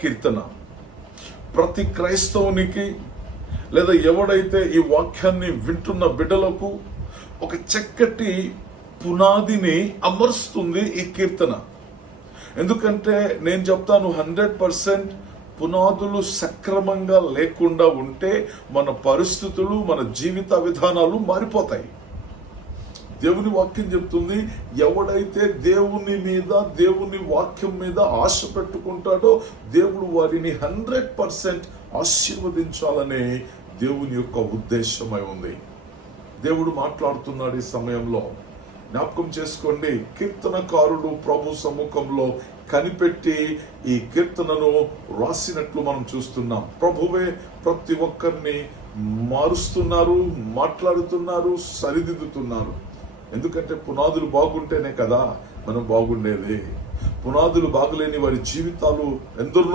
కీర్తన ప్రతి క్రైస్తవునికి లేదా ఎవడైతే ఈ వాక్యాన్ని వింటున్న బిడ్డలకు ఒక చక్కటి పునాదిని అమరుస్తుంది ఈ కీర్తన. ఎందుకంటే నేను చెప్తాను, 100% పునాదులు సక్రమంగా లేకుండా ఉంటే మన పరిస్థితులు, మన జీవిత విధానాలు మారిపోతాయి. దేవుని వాక్యం చెప్తుంది, ఎవడైతే దేవుని మీద, దేవుని వాక్యం మీద ఆశ పెట్టుకుంటాడో దేవుడు వారిని 100% ఆశీర్వదించాలనే దేవుని యొక్క ఉద్దేశమై ఉంది. దేవుడు మాట్లాడుతున్నాడు ఈ సమయంలో. జ్ఞాపకం చేసుకోండి, కీర్తనకారుడు ప్రభు సముఖంలో కనిపెట్టి ఈ కీర్తనను రాసినట్లు మనం చూస్తున్నాం. ప్రభువే ప్రతి ఒక్కరిని మారుస్తున్నారు, మాట్లాడుతున్నారు, సరిదిద్దుతున్నారు. ఎందుకంటే పునాదులు బాగుంటేనే కదా మనం బాగుండేది. పునాదులు బాగలేని వారి జీవితాలు ఎందరో